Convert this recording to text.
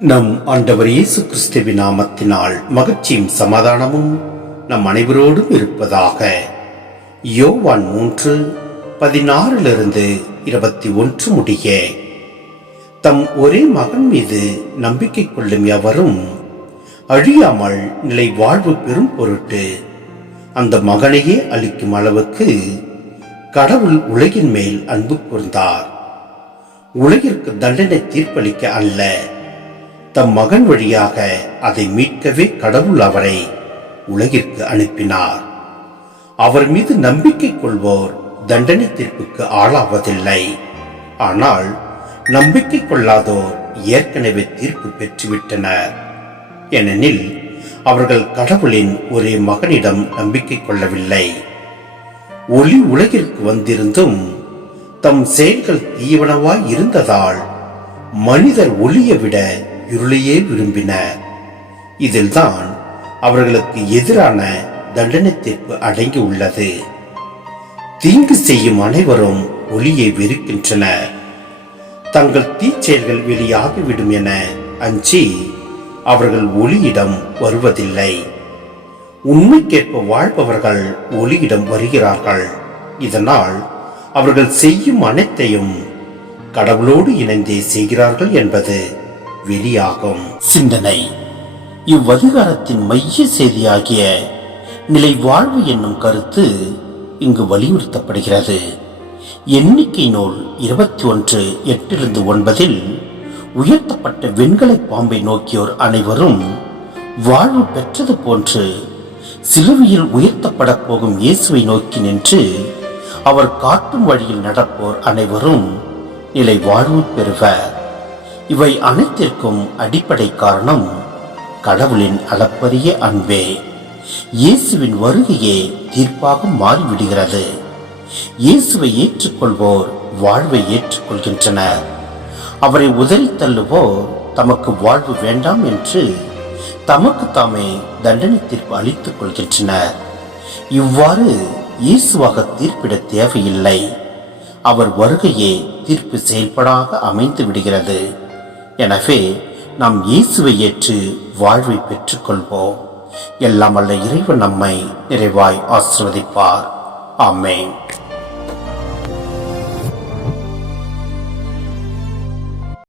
நம் ஆண்டவர் இயேசு கிறிஸ்துவின் நாமத்தினால் மகிழ்ச்சியும் சமாதானமும் நம் அனைவரோடும் இருப்பதாக. யோவான் 3:16-21 முடிய. தம் ஒரே மகன் மீது நம்பிக்கை கொள்ளும் எவரும் அழியாமல் நிலை வாழ்வு பெறும் பொருட்டு அந்த மகனையே அளிக்கும் அளவுக்கு கடவுள் உலகின் மேல் அன்பு கூர்ந்தார். உலகிற்கு தண்டனை தீர்ப்பளிக்க அல்ல, தம் மகன் வழியாக அதை மீட்கவே கடவுள் அவரை உலகிற்கு அனுப்பினார். அவர் மீது நம்பிக்கை கொள்வோர் தண்டனை தீர்ப்புக்கு ஆளாவதில்லை. ஆனால் நம்பிக்கை கொள்ளாதோர் ஏற்கனவே தீர்ப்பு பெற்றுவிட்டனர். ஏனெனில் அவர்கள் கடவுளின் ஒரே மகனிடம் நம்பிக்கை கொள்ளவில்லை. ஒளி உலகிற்கு வந்திருந்தும் தம் செயல்கள் தீவனவாய் இருந்ததால் மனிதர் ஒளியை விட இருளையே விரும்பினர். இதில்தான் அவர்களுக்கு எதிரான தண்டனை தீர்ப்பு அடங்கி உள்ளது. தீங்கு செய்யும் அனைவரும் ஒளியை வெறுக்கின்றனர். தங்கள் தீச்செயல்கள் வெளியாகிவிடும் என அஞ்சி அவர்கள் ஒளியிடம் வருவதில்லை. உண்மைக்கேற்ப வாழ்பவர்கள் ஒளியிடம் வருகிறார்கள். இதனால் அவர்கள் செய்யும் அனைத்தையும் கடவுளோடு இணைந்தே செய்கிறார்கள் என்பது வெளியாகும். சிந்தனை. இவ்வதிகாரத்தின் மைய செய்தியாகிய நிலை வாழ்வு என்னும் கருத்து இங்கு வலியுறுத்தப்படுகிறது. எண்ணிக்கை நூல் 21:8-9 உயர்த்தப்பட்ட வெண்கல பாம்பை நோக்கியோர் அனைவரும் வாழ்வு பெற்றது போன்று சிலுவையில் உயர்த்தப்பட போகும் இயேசுவை நோக்கி நின்று அவர் காட்டும் வழியில் நடப்போர் அனைவரும் நிலை வாழ்வு பெறுவர். இவை அனைத்திற்கும் அடிப்படை காரணம் கடவுளின் அளப்பரிய அன்பே. இயேசுவின் வருகையே தீர்ப்பாக மாறிவிடுகிறது. இயேசுவை ஏற்றுக்கொள்வோர் வாழ்வை ஏற்றுக்கொள்கின்றனர். அவரை உதறி தள்ளுவோர் தமக்கு வாழ்வு வேண்டாம் என்று தமக்கு தாமே தண்டனை தீர்ப்பு அளித்துக் கொள்கின்றனர். இவ்வாறு இயேசுவாக தீர்ப்பிட தேவையில்லை. அவர் வருகையே தீர்ப்பு செயல்படாக அமைந்து விடுகிறது. எனவே நாம் இயேசுவை ஏற்று வாழ்வை பெற்றுக்கொள்வோம். எல்லாம் வல்ல இறைவன் நம்மை நிறைவாய் ஆசீர்வதிப்பார். ஆமென்.